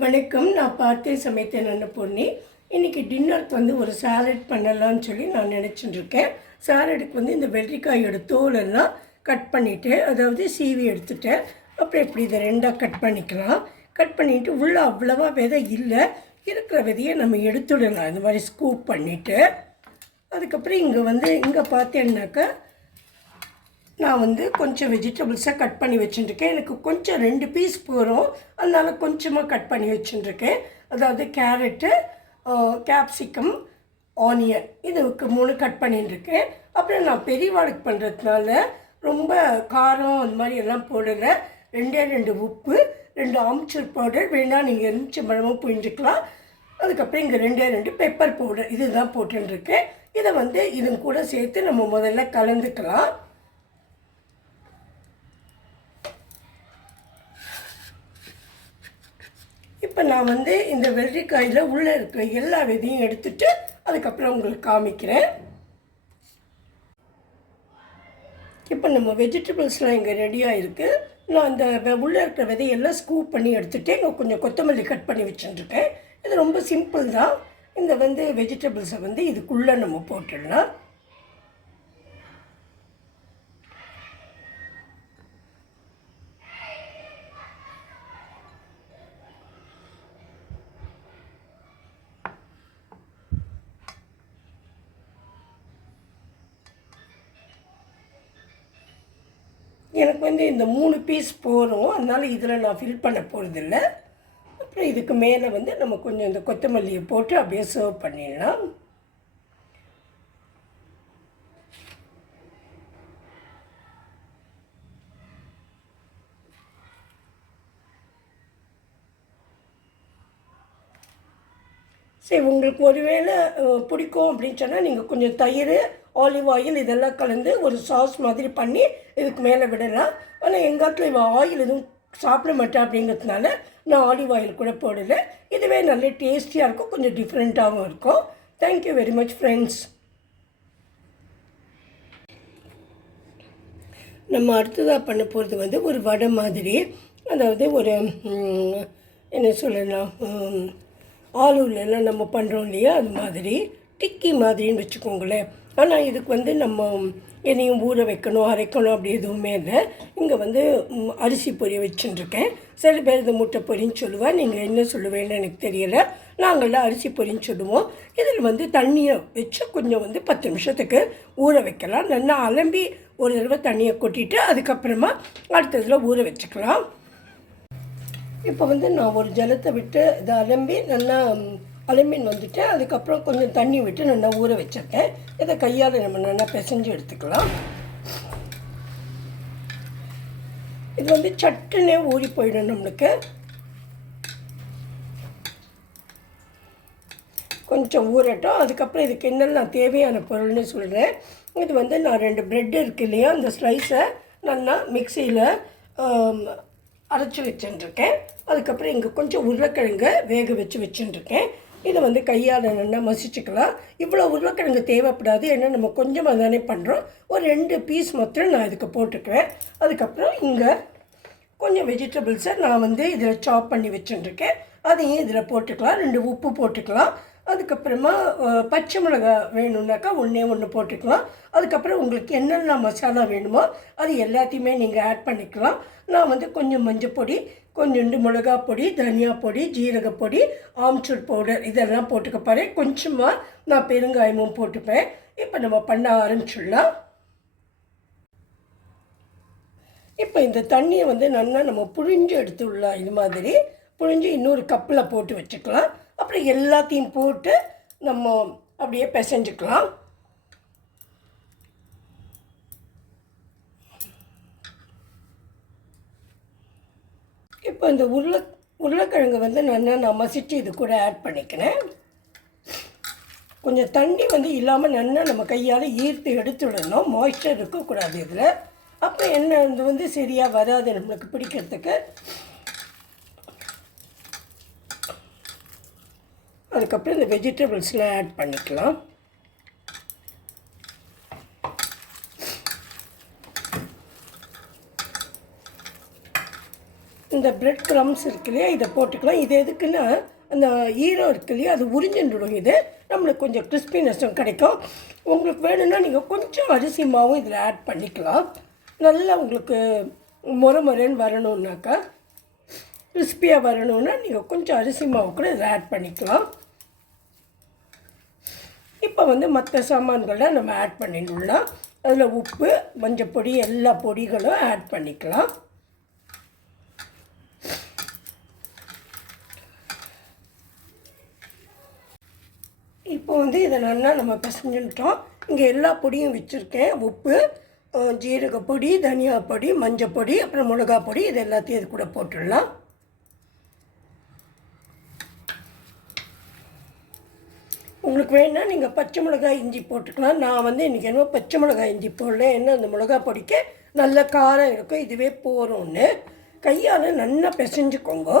வணக்கம். நான் பார்த்தே சமைத்தேன் அன்னபூர்ணி. இன்றைக்கி டின்னருக்கு வந்து ஒரு சாலட் பண்ணலான்னு சொல்லி நான் நினச்சிட்டுருக்கேன். சாலடுக்கு வந்து இந்த வெள்ளரிக்காயோட தோலெல்லாம் கட் பண்ணிவிட்டு, அதாவது சீவி எடுத்துட்டேன். அப்புறம் இப்படி இதை ரெண்டாக கட் பண்ணிக்கலாம். கட் பண்ணிவிட்டு உள்ளே அவ்வளவா விதை இல்லை, இருக்கிற விதையை நம்ம எடுத்துடலாம் இந்த மாதிரி ஸ்கூப் பண்ணிவிட்டு. அதுக்கப்புறம் இங்கே பார்த்தேன்னாக்கா நான் வந்து கொஞ்சம் வெஜிடபிள்ஸாக கட் பண்ணி வச்சுட்டுருக்கேன். எனக்கு கொஞ்சம் 2 பீஸ் போகிறோம், அதனால் கொஞ்சமாக கட் பண்ணி வச்சுட்டுருக்கேன். அதாவது கேரட்டு, கேப்சிகம், ஆனியன், இதுக்கு 3 கட் பண்ணிட்டுருக்கேன். அப்புறம் நான் பெரியவாளுக்கு பண்ணுறதுனால ரொம்ப காரம் அந்த மாதிரி எல்லாம் போடலை. 2 உப்பு, 2 ஆம்ச்சூர் பவுடர், வேணால் நீங்கள் எரிச்ச மிளகும் புரிஞ்சுக்கலாம். அதுக்கப்புறம் இங்கே 2 பெப்பர் பவுடர், இதுதான் போட்டுருக்கேன். இதை வந்து இது கூட சேர்த்து நம்ம முதல்ல கலந்துக்கலாம். இப்போ நான் வந்து இந்த வெள்ளரிக்காயில் உள்ளே இருக்கிற எல்லா விதையும் எடுத்துகிட்டு அதுக்கப்புறம் உங்களுக்கு காமிக்கிறேன். இப்போ நம்ம வெஜிடபிள்ஸ்லாம் இங்கே ரெடியாக இருக்குது. நான் அந்த உள்ளே இருக்கிற விதையெல்லாம் ஸ்கூப் பண்ணி எடுத்துகிட்டு இங்கே கொஞ்சம் கொத்தமல்லி கட் பண்ணி வச்சுட்டுருக்கேன். இது ரொம்ப சிம்பிள் தான். இந்த வெஜிடபிள்ஸை இதுக்குள்ளே நம்ம போட்டுடலாம். எனக்கு இந்த 3 பீஸ் போகிறோம், அதனால் இதில் நான் ஃபில் பண்ண போகிறதில்ல. அப்புறம் இதுக்கு மேலே நம்ம கொஞ்சம் இந்த கொத்தமல்லியை போட்டு அப்படியே சர்வ் பண்ணிடலாம். சரி, உங்களுக்கு ஒருவேளை பிடிக்கும் அப்படின்னு சொன்னால் நீங்கள் கொஞ்சம் தயிர், ஆலிவ் ஆயில் இதெல்லாம் கலந்து ஒரு சாஸ் மாதிரி பண்ணி இதுக்கு மேலே விடலாம். ஆனால் எங்காத்தில் இவன் ஆயில் எதுவும் சாப்பிட மாட்டேன் அப்படிங்கிறதுனால நான் ஆலிவ் ஆயில் கூட போடலை. இதுவே நல்ல டேஸ்டியாக இருக்கும், கொஞ்சம் டிஃப்ரெண்ட்டாகவும் இருக்கும். Thank you very much friends. நம்ம அடுத்ததாக பண்ண போகிறது ஒரு வடை மாதிரி, அதாவது ஒரு என்ன சொல்லலாம், ஆலூர்லாம் நம்ம பண்ணுறோம் இல்லையா, அது மாதிரி டிக்கி மாதிரின்னு வச்சுக்கோங்களேன். ஆனால் இதுக்கு நம்ம எதையும் ஊற வைக்கணும், அரைக்கணும் அப்படி எதுவுமே இல்லை. இங்கே அரிசி பொரிய வச்சுட்டுருக்கேன். சில பேர் இது முட்டை பொரின்னு சொல்லுவேன், நீங்கள் என்ன சொல்லுவேன்னு எனக்கு தெரியலை. நாங்கள்லாம் அரிசி பொரின்னு சொல்லுவோம். இதில் தண்ணியை வச்சு கொஞ்சம் 10 நிமிஷத்துக்கு ஊற வைக்கலாம். நல்லா அலம்பி ஒரு தடவை தண்ணியை கொட்டிட்டு அதுக்கப்புறமா அடுத்ததில் ஊற வச்சுக்கலாம். இப்போ நான் ஒரு ஜலத்தை விட்டு இதை அலம்பி நல்லா அலம்பின்னு வந்துட்டேன். அதுக்கப்புறம் கொஞ்சம் தண்ணி விட்டு நல்லா ஊற வச்சிருக்கேன். இதை கையால் நம்ம நல்லா பிசைஞ்சு எடுத்துக்கலாம். இது சட்டுனே ஊறி போயிடும் நம்மளுக்கு. கொஞ்சம் ஊறட்டும். அதுக்கப்புறம் இதுக்கு என்னெல்லாம் தேவையான பொருள்னு சொல்கிறேன். இது நான் 2 ப்ரெட் இருக்குது இல்லையா, அந்த ஸ்லைஸை நல்லா மிக்சியில் அரைச்சி வச்சுட்டுருக்கேன். அதுக்கப்புறம் இங்கே கொஞ்சம் உருளைக்கிழங்கு வேக வச்சுட்டுருக்கேன். இதை கையால் நல்லா மசிச்சுக்கலாம். இவ்வளோ உருளைக்கிழங்கு தேவைப்படாது, ஏன்னா நம்ம கொஞ்சமாக தானே பண்ணுறோம். ஒரு 2 பீஸ் மாத்திரம் நான் இதுக்கு போட்டுக்குவேன். அதுக்கப்புறம் இங்கே கொஞ்சம் வெஜிடபிள்ஸை நான் இதில் சாப் பண்ணி வச்சுட்டுருக்கேன். அதையும் இதில் போட்டுக்கலாம். 2 உப்பு போட்டுக்கலாம். அதுக்கப்புறமா பச்சை மிளகா வேணும்னாக்கா 1 போட்டுக்கலாம். அதுக்கப்புறம் உங்களுக்கு என்னென்ன மசாலா வேணுமோ அது எல்லாத்தையுமே நீங்கள் ஆட் பண்ணிக்கலாம். நான் கொஞ்சம் மஞ்சள் பொடி, கொஞ்சோண்டு மிளகா பொடி, தனியா பொடி, ஜீரகப்பொடி, ஆம்ச்சூர் பவுடர் இதெல்லாம் போட்டுக்க போகிறேன். கொஞ்சமாக நான் பெருங்காயமும் போட்டுப்பேன். இப்போ நம்ம பண்ண ஆரம்பிச்சிடலாம். இப்போ இந்த தண்ணியை நல்லா நம்ம புழிஞ்சு எடுத்துடலாம். இது மாதிரி புழிஞ்சு இன்னொரு கப்பில் போட்டு வச்சுக்கலாம். அப்புறம் எல்லாத்தையும் போட்டு நம்ம அப்படியே பிசைஞ்சுக்கலாம். இப்போ இந்த உருளைக்கிழங்கு நல்லா நான் மசிச்சு இது கூட ஆட் பண்ணிக்கிறேன். கொஞ்சம் தண்ணி இல்லாமல் நல்லா நம்ம கையால் ஈர்த்து எடுத்துடணும். மாய்ஸ்சர் இருக்கக்கூடாது இதில். அப்போ என்ன இது சரியாக வராது நம்மளுக்கு பிடிக்கிறதுக்கு. அதுக்கப்புறம் இந்த வெஜிடபிள்ஸ்லாம் ஆட் பண்ணிக்கலாம். இந்த பிரெட் க்ரம்ஸ் இருக்கு இல்லையா, இதை போட்டுக்கலாம். இது எதுக்குன்னா அந்த ஈரம் இருக்கு இல்லையா, அது உறிஞ்சின்றுடும். இது நம்மளுக்கு கொஞ்சம் கிறிஸ்பினஸும் கிடைக்கும். உங்களுக்கு வேணும்னா நீங்கள் கொஞ்சம் அரிசி மாவும் இதில் ஆட் பண்ணிக்கலாம். நல்லா உங்களுக்கு முறைன்னு வரணுன்னாக்கா, கிறிஸ்பியாக வரணுன்னா நீங்கள் கொஞ்சம் அரிசி மாவு கூட இதில் ஆட் பண்ணிக்கலாம். இப்போ வந்து மற்ற சாமான்களை நம்ம ஆட் பண்ணிடலாம். அதில் உப்பு, மஞ்சப்பொடி, எல்லா பொடிகளும் ஆட் பண்ணிக்கலாம். இப்போ வந்து இதை நல்லா நம்ம பிசைஞ்சுட்டோம். இங்கே எல்லா பொடியும் வச்சுருக்கேன். உப்பு, ஜீரகப்பொடி, தனியா பொடி, மஞ்சப்பொடி, அப்புறம் மிளகா பொடி, இது எல்லாத்தையும் இது கூட போட்டுடலாம். உங்களுக்கு வேணால் நீங்கள் பச்சை மிளகாய் இஞ்சி போட்டுக்கலாம். நான் வந்து இன்றைக்கி என்ன பச்சை மிளகாய் இஞ்சி போடல, என்ன அந்த மிளகா பொடிக்கு நல்ல காரம் இருக்கும், இதுவே போகிறோன்னு கையால் நல்லா பிசைஞ்சுக்கோங்க.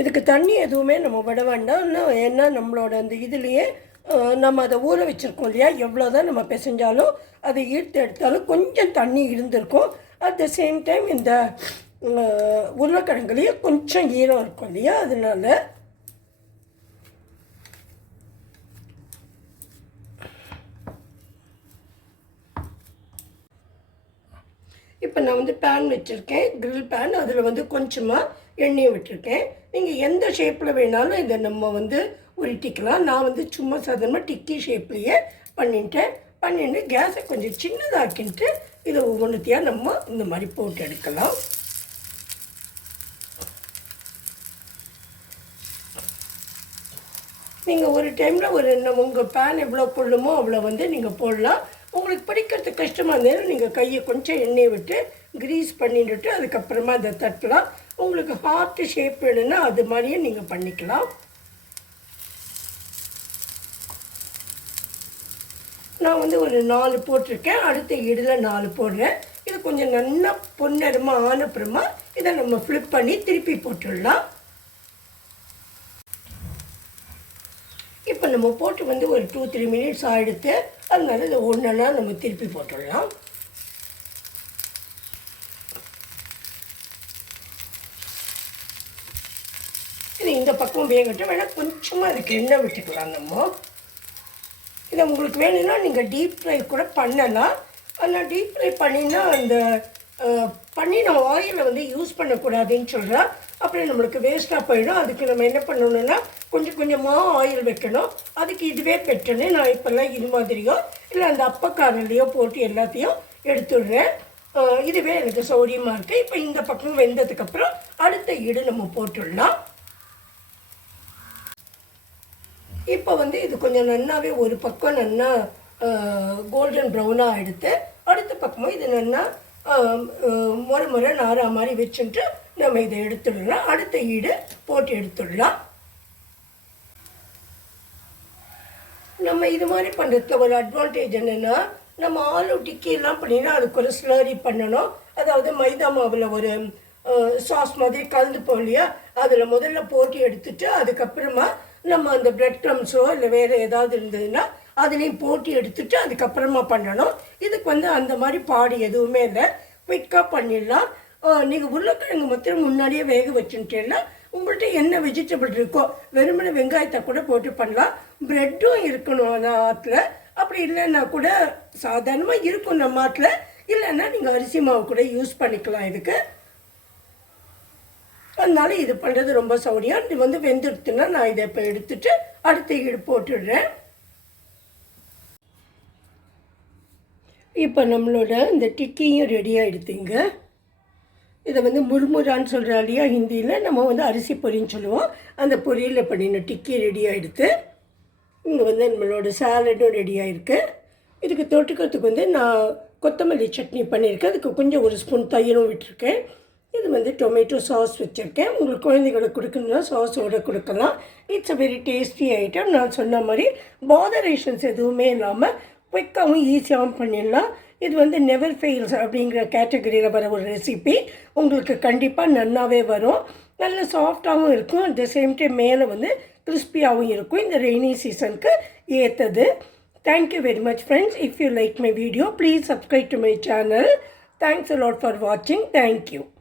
இதுக்கு தண்ணி எதுவுமே நம்ம விட வேண்டாம். ஏன்னா நம்மளோட அந்த இதுலேயே நம்ம அதை ஊற வச்சுருக்கோம் இல்லையா, எவ்வளோ தான் நம்ம பிசைஞ்சாலும் அதை ஈர்த்து எடுத்தாலும் கொஞ்சம் தண்ணி இருந்திருக்கும். அட் த சேம் டைம் இந்த உருளைக்கிழங்குலேயே கொஞ்சம் ஈரம் இருக்கும் இல்லையா, அதனால இப்போ நான் வந்து பேன் வச்சுருக்கேன், கிரில் பேன். அதில் வந்து கொஞ்சமாக எண்ணெயை விட்டுருக்கேன். நீங்கள் எந்த ஷேப்பில் வேணாலும் இதை நம்ம வந்து உருட்டிக்கலாம். நான் வந்து சும்மா சாதாரணமாக டிக்கி ஷேப்லேயே பண்ணிட்டு கேஸை கொஞ்சம் சின்னதாக்கிட்டு இதை ஒவ்வொன்றுத்தையாக நம்ம இந்த மாதிரி போட்டு எடுக்கலாம். நீங்கள் ஒரு டைமில் உங்கள் பேன் எவ்வளோ கொள்ளுமோ அவ்வளோ வந்து நீங்கள் போடலாம். உங்களுக்கு பிடிக்கிறது கஷ்டமாக இருந்தாலும் நீங்கள் கையை கொஞ்சம் எண்ணெயை விட்டு க்ரீஸ் பண்ணிட்டு அதுக்கப்புறமா அதை தட்டலாம். உங்களுக்கு ஹார்ட் ஷேப் வேணும்னா அது மாதிரியே நீங்கள் பண்ணிக்கலாம். நான் வந்து ஒரு 4 போட்டிருக்கேன். அடுத்த ஈடில் 4 போடுறேன். இது கொஞ்சம் நல்லா பொன்னரமாக ஆனப்புறமா இதை நம்ம ஃப்ளிப் பண்ணி திருப்பி போட்டுடலாம். இப்போ நம்ம போட்டு வந்து ஒரு 2-3 மினிட்ஸ் ஆகிடுத்து. அதனால இதை ஒன்றா நம்ம திருப்பி போட்டுடலாம். இது இந்த பக்கம் வேகட்டும். வேணால் கொஞ்சமாக அதுக்கு எண்ணெய் விட்டுக்கலாம். நம்ம இதை உங்களுக்கு வேணும்னா நீங்கள் டீப் ஃப்ரை கூட பண்ணலாம். ஆனால் டீப் ஃப்ரை பண்ணினா அந்த பண்ணின ஆயிலை வந்து யூஸ் பண்ணக்கூடாதுன்னு சொல்கிறேன். அப்புறம் நம்மளுக்கு வேஸ்ட்டாக போயிடும். அதுக்கு நம்ம என்ன பண்ணணுன்னா கொஞ்சம் கொஞ்சமாக ஆயில் வைக்கணும். அதுக்கு இதுவே பெட்டர்னு நான் இப்போல்லாம் இது மாதிரியோ இல்லை அந்த அப்பக்காரலையோ போட்டு எல்லாத்தையும் எடுத்துடுறேன். இதுவே எனக்கு சௌரியமாக இருக்குது. இப்போ இந்த பக்கம் வெந்ததுக்கப்புறம் அடுத்த ஈடு நம்ம போட்டுடலாம். இப்போ வந்து இது கொஞ்சம் நன்னாவே ஒரு பக்கம் நல்லா கோல்டன் ப்ரௌனாக எடுத்து அடுத்த பக்கமும் இது நல்லா முறை நாரா மாதிரி வச்சுட்டு நம்ம இதை எடுத்துடலாம். அடுத்த ஈடு போட்டு எடுத்துடலாம். நம்ம இது மாதிரி பண்ணுறதுல ஒரு அட்வான்டேஜ் என்னென்னா, நம்ம ஆலு டிக்கியெல்லாம் பண்ணினா அதுக்கு ஒரு ஸ்லரி பண்ணணும். அதாவது மைதா மாவில் ஒரு சாஸ் மாதிரி கலந்துப்போம் இல்லையா, அதில் முதல்ல போட்டு எடுத்துட்டு அதுக்கப்புறமா நம்ம அந்த பிரெட் க்ரம்ஸோ இல்லை வேறு ஏதாவது இருந்ததுன்னா அதுலேயும் போட்டு எடுத்துட்டு அதுக்கப்புறமா பண்ணணும். இதுக்கு வந்து அந்த மாதிரி பாடு எதுவுமே இல்லை, குயிக்காக பண்ணிடலாம். நீங்கள் உருளைக்கிழங்கு மாத்திரம் முன்னாடியே வேக வச்சுட்டேன்னா உங்கள்கிட்ட என்ன வெஜிடபிள் இருக்கோ வெறுமனை வெங்காயத்தை கூட போட்டு பண்ணலாம். ப்ரெட்டும் இருக்கணும் ஆற்றுல. அப்படி இல்லைன்னா கூட சாதாரணமாக இருக்கும் நம்ம ஆற்றுல. இல்லைன்னா நீங்கள் அரிசி மாவு கூட யூஸ் பண்ணிக்கலாம் இதுக்கு. அதனால இது பண்ணுறது ரொம்ப சௌரியம். இது வந்து வெந்துடுத்துன்னா நான் இதை இப்போ எடுத்துட்டு அடுத்த ஈடு போட்டுடுறேன். இப்போ நம்மளோட இந்த டிக்கியும் ரெடியாக எடுத்துங்க. இதை வந்து முர்முரான்னு சொல்கிற இல்லையா ஹிந்தியில், நம்ம வந்து அரிசி பொரின்னு சொல்லுவோம். அந்த பொரியில் பண்ணின டிக்கி ரெடியாக எடுத்து இங்கே வந்து நம்மளோட சாலடும் ரெடியாக இருக்குது. இதுக்கு தொட்டுக்கிறதுக்கு வந்து நான் கொத்தமல்லி சட்னி பண்ணியிருக்கேன். அதுக்கு கொஞ்சம் ஒரு ஸ்பூன் தயிரும் விட்டுருக்கேன். இது வந்து டொமேட்டோ சாஸ் வச்சுருக்கேன். உங்களுக்கு குழந்தைகளுக்கு கொடுக்கணுன்னா சாஸோடு கொடுக்கலாம். It's a very tasty item. நான் சொன்ன மாதிரி பாதரேஷன்ஸ் எதுவுமே இல்லாமல் குயிக்காகவும் ஈஸியாகவும் பண்ணிடலாம். இது வந்து நெவர் ஃபெயில்ஸ் அப்படிங்கிற கேட்டகரியில் வர ஒரு ரெசிபி. உங்களுக்கு கண்டிப்பாக நல்லாவே வரும். நல்ல சாஃப்டாகவும் இருக்கும். அட் த சேம் டைம் மேலே வந்து கிறிஸ்பியாகவும் இருக்கும். இந்த ரெய்னி சீசனுக்கு ஏற்றது. Thank you very much, friends. If you like my video, please subscribe to my channel. Thanks a lot for watching. Thank you.